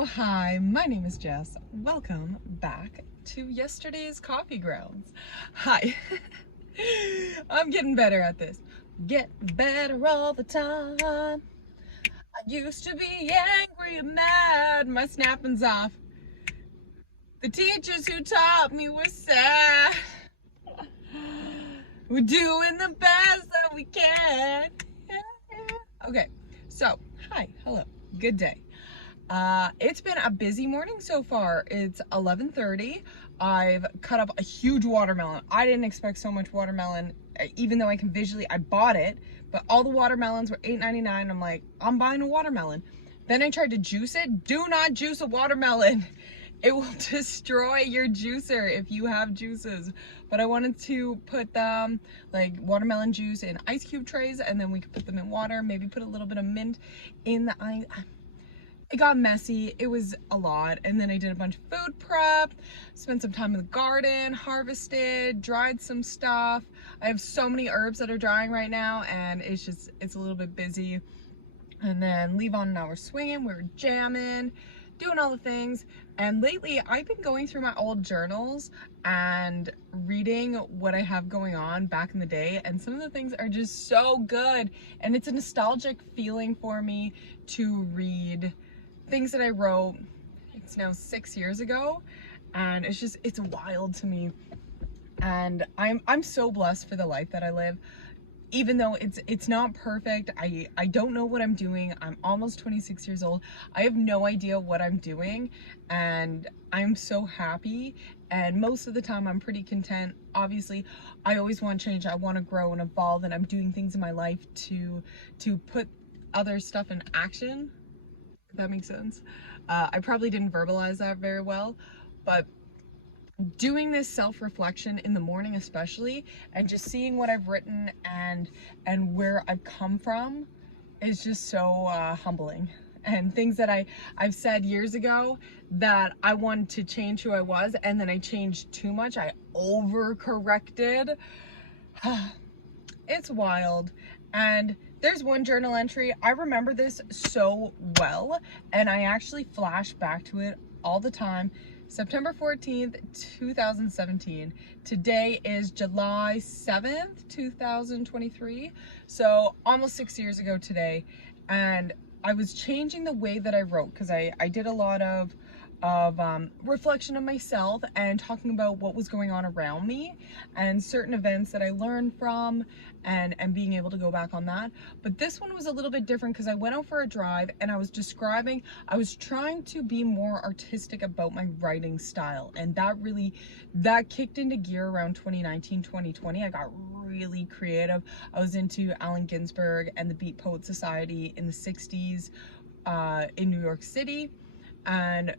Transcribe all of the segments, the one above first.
Oh, hi, my name is Jess. Welcome back to yesterday's coffee grounds. Hi. I'm getting better at this. Get better all the time. I used to be angry and mad. My snapping's off. The teachers who taught me were sad. We're doing the best that we can. Okay, so, hi, hello, good day. It's been a busy morning so far. It's 11:30. I've cut up a huge watermelon. I didn't expect so much watermelon, even though I can visually, I bought it, but all the watermelons were $8.99. I'm like, I'm buying a watermelon. Then I tried to juice it. Do not juice a watermelon. It will destroy your juicer if you have juices. But I wanted to put them, like watermelon juice in ice cube trays, and then we could put them in water, maybe put a little bit of mint in the ice. It got messy, it was a lot, and then I did a bunch of food prep, spent some time in the garden, harvested, dried some stuff. I have so many herbs that are drying right now, and it's a little bit busy. And then Levon and I were swinging, we were jamming, doing all the things. And lately I've been going through my old journals and reading what I have going on back in the day, and some of the things are just so good, and it's a nostalgic feeling for me to read things that I wrote, it's now 6 years ago, and it's wild to me. And I'm so blessed for the life that I live. Even though it's not perfect, I don't know what I'm doing. I'm almost 26 years old. I have no idea what I'm doing, and I'm so happy, and most of the time I'm pretty content. Obviously, I always want change. I want to grow and evolve, and I'm doing things in my life to put other stuff in action, if that makes sense. I probably didn't verbalize that very well, but doing this self-reflection in the morning especially, and just seeing what I've written and where I've come from is just so humbling. And things that I've said years ago that I wanted to change who I was, and then I changed too much. I overcorrected. It's wild. And there's one journal entry, I remember this so well, and I actually flash back to it all the time. September 14th, 2017. Today is July 7th, 2023. So almost 6 years ago today. And I was changing the way that I wrote, because I did a lot of reflection of myself and talking about what was going on around me and certain events that I learned from, and being able to go back on that. But this one was a little bit different because I went out for a drive and I was trying to be more artistic about my writing style, and that kicked into gear around 2019, 2020. I got really creative. I was into Allen Ginsberg and the Beat Poet Society in the 60s in New York City, and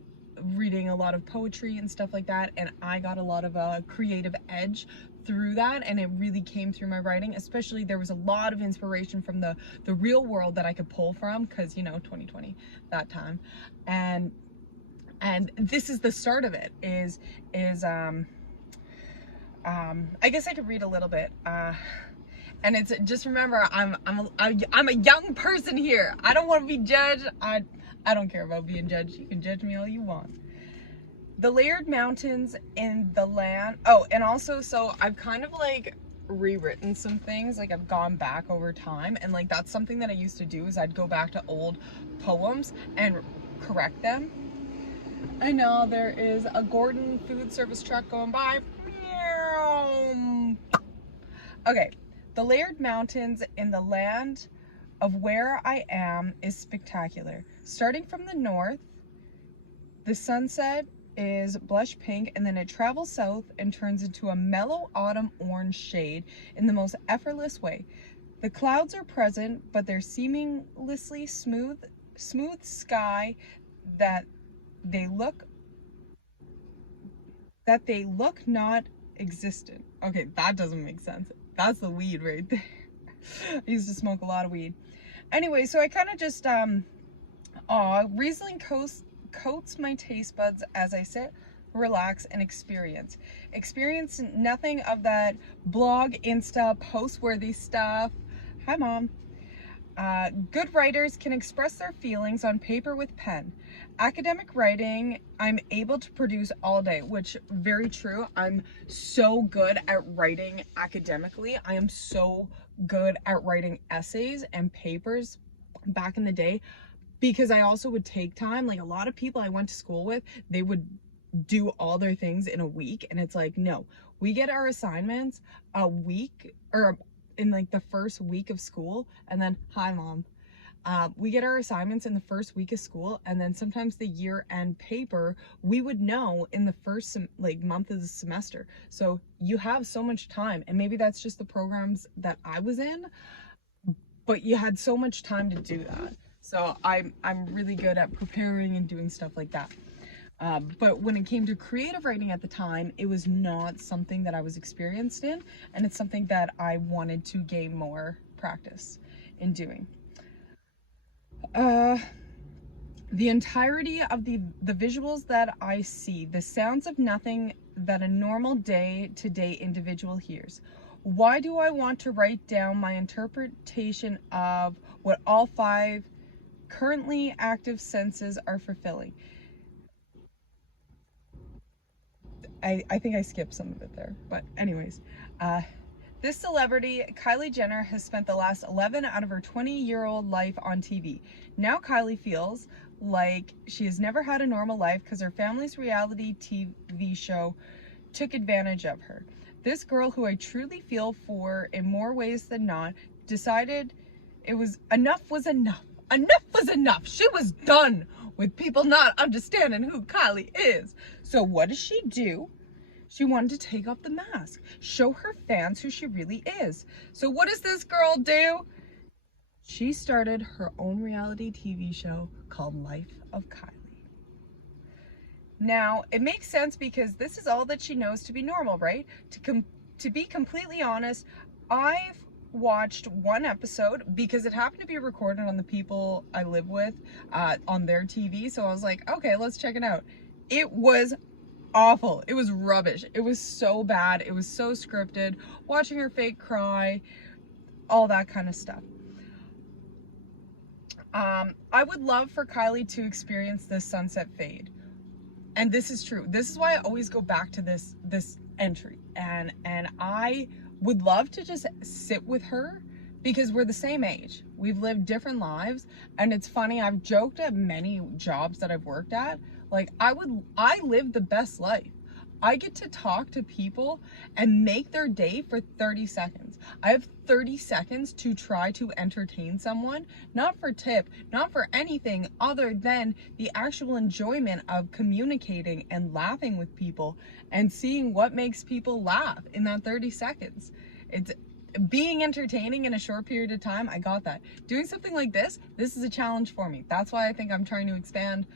reading a lot of poetry and stuff like that, and I got a lot of a creative edge through that, and it really came through my writing. Especially there was a lot of inspiration from the real world that I could pull from, because 2020, that time. And this is the start of it. I guess I could read a little bit, and it's just, remember, I'm a young person here. I don't want to be judged. I don't care about being judged. You can judge me all you want. The layered mountains in the land. Oh, and also, so I've kind of like rewritten some things. Like, I've gone back over time, and like that's something that I used to do, is I'd go back to old poems and correct them. I know there is a Gordon food service truck going by. Okay. The layered mountains in the land of where I am is spectacular. Starting from the north, the sunset is blush pink, and then it travels south and turns into a mellow autumn orange shade in the most effortless way. The clouds are present, but they're seamlessly smooth sky that they look not existent. Okay, that doesn't make sense. That's the weed right there. I used to smoke a lot of weed. Anyway, so I kind of just, Riesling coats my taste buds as I sit, relax, and experience. Experience nothing of that blog, Insta, post-worthy stuff. Hi, Mom. Good writers can express their feelings on paper with pen. Academic writing, I'm able to produce all day, which very true. I'm so good at writing academically. I am so good at writing essays and papers back in the day because I also would take time. Like a lot of people I went to school with, they would do all their things in a week, and it's like, no, we get our assignments a week or in like the first week of school, and then hi mom, we get our assignments in the first week of school, and then sometimes the year end paper we would know in the first like month of the semester. So you have so much time, and maybe that's just the programs that I was in, but you had so much time to do that. So I'm really good at preparing and doing stuff like that. But when it came to creative writing at the time, it was not something that I was experienced in, and it's something that I wanted to gain more practice in doing. The entirety of the visuals that I see, the sounds of nothing that a normal day-to-day individual hears. Why do I want to write down my interpretation of what all 5 currently active senses are fulfilling? I think I skipped some of it there, but anyways, this celebrity, Kylie Jenner, has spent the last 11 out of her 20-year-old life on TV. Now Kylie feels like she has never had a normal life because her family's reality TV show took advantage of her. This girl, who I truly feel for in more ways than not, decided it was enough was enough. Enough was enough. She was done with people not understanding who Kylie is. So what does she do? She wanted to take off the mask, show her fans who she really is. So what does this girl do? She started her own reality TV show called Life of Kylie. Now, it makes sense because this is all that she knows to be normal, right? To be completely honest, I've watched one episode because it happened to be recorded on the people I live with on their TV. So I was like, okay, let's check it out. It was awful. It was rubbish. It was so bad. It was so scripted. Watching her fake cry, all that kind of stuff. I would love for Kylie to experience this sunset fade. And this is true. This is why I always go back to this entry. And I would love to just sit with her because we're the same age. We've lived different lives. And it's funny, I've joked at many jobs that I've worked at, like I live the best life. I get to talk to people and make their day for 30 seconds. I have 30 seconds to try to entertain someone, not for tip, not for anything other than the actual enjoyment of communicating and laughing with people and seeing what makes people laugh in that 30 seconds. It's being entertaining in a short period of time. I got that. Doing something like this is a challenge for me. That's why I think I'm trying to expand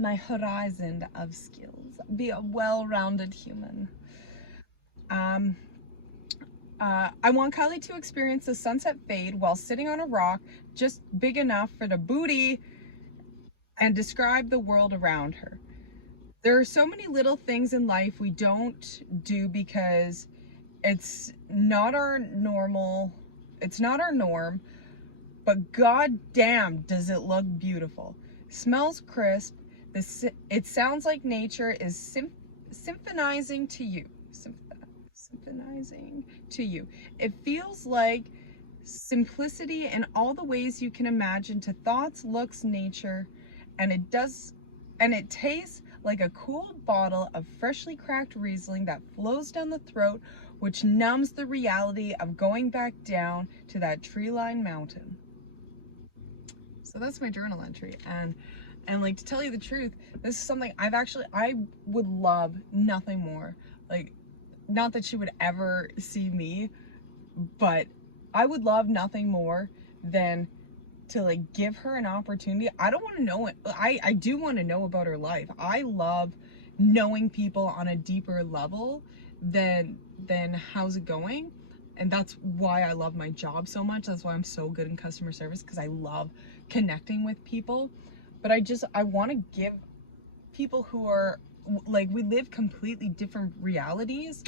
my horizon of skills, be a well-rounded human. I want Kylie to experience the sunset fade while sitting on a rock just big enough for the booty and describe the world around her. There are so many little things in life we don't do because it's not our norm, but god damn does it look beautiful. Smells crisp. It sounds like nature is symphonizing to you. Symphonizing to you. It feels like simplicity in all the ways you can imagine to thoughts, looks, nature, and it tastes like a cool bottle of freshly cracked Riesling that flows down the throat, which numbs the reality of going back down to that tree-lined mountain. So that's my journal entry, and like, to tell you the truth, this is something I would love nothing more. Like, not that she would ever see me, but I would love nothing more than to like give her an opportunity. I don't want to know it. I do want to know about her life. I love knowing people on a deeper level than how's it going. And that's why I love my job so much. That's why I'm so good in customer service, because I love connecting with people. But I want to give people who are like, we live completely different realities.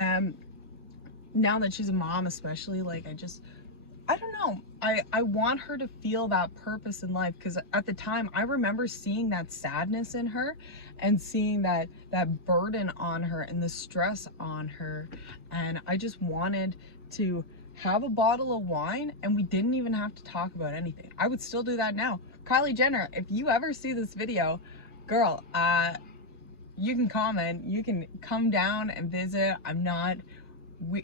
Now that she's a mom, especially, like, I don't know. I want her to feel that purpose in life, because at the time I remember seeing that sadness in her and seeing that burden on her and the stress on her, and I just wanted to have a bottle of wine and we didn't even have to talk about anything. I would still do that now. Kylie Jenner, if you ever see this video, girl, you can comment, you can come down and visit.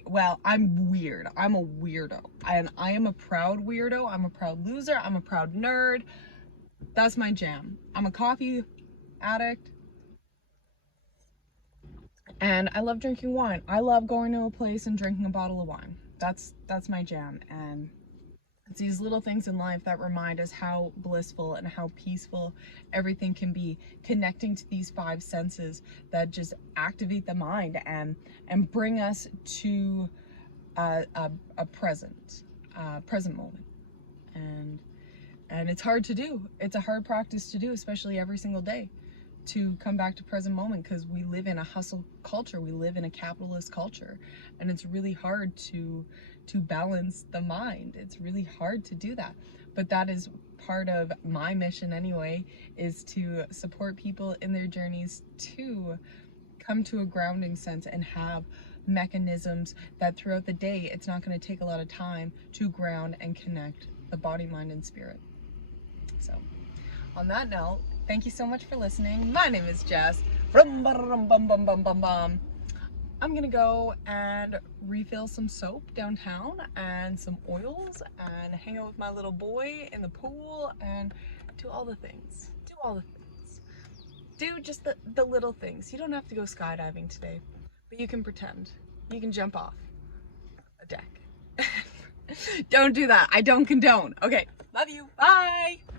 Well, I'm weird. I'm a weirdo. And I am a proud weirdo. I'm a proud loser. I'm a proud nerd. That's my jam. I'm a coffee addict. And I love drinking wine. I love going to a place and drinking a bottle of wine. That's my jam. And it's these little things in life that remind us how blissful and how peaceful everything can be, connecting to these five senses that just activate the mind and bring us to a present moment. And it's hard to do. It's a hard practice to do, especially every single day, to come back to present moment, because we live in a hustle culture. We live in a capitalist culture, and it's really hard to balance the mind. It's really hard to do that. But that is part of my mission anyway, is to support people in their journeys to come to a grounding sense and have mechanisms that throughout the day, it's not going to take a lot of time to ground and connect the body, mind, and spirit. So on that note, thank you so much for listening. My name is Jess. I'm gonna go and refill some soap downtown and some oils and hang out with my little boy in the pool and do all the things. Do all the things. Do just the little things. You don't have to go skydiving today, but you can pretend. You can jump off a deck. Don't do that. I don't condone. Okay, love you. Bye.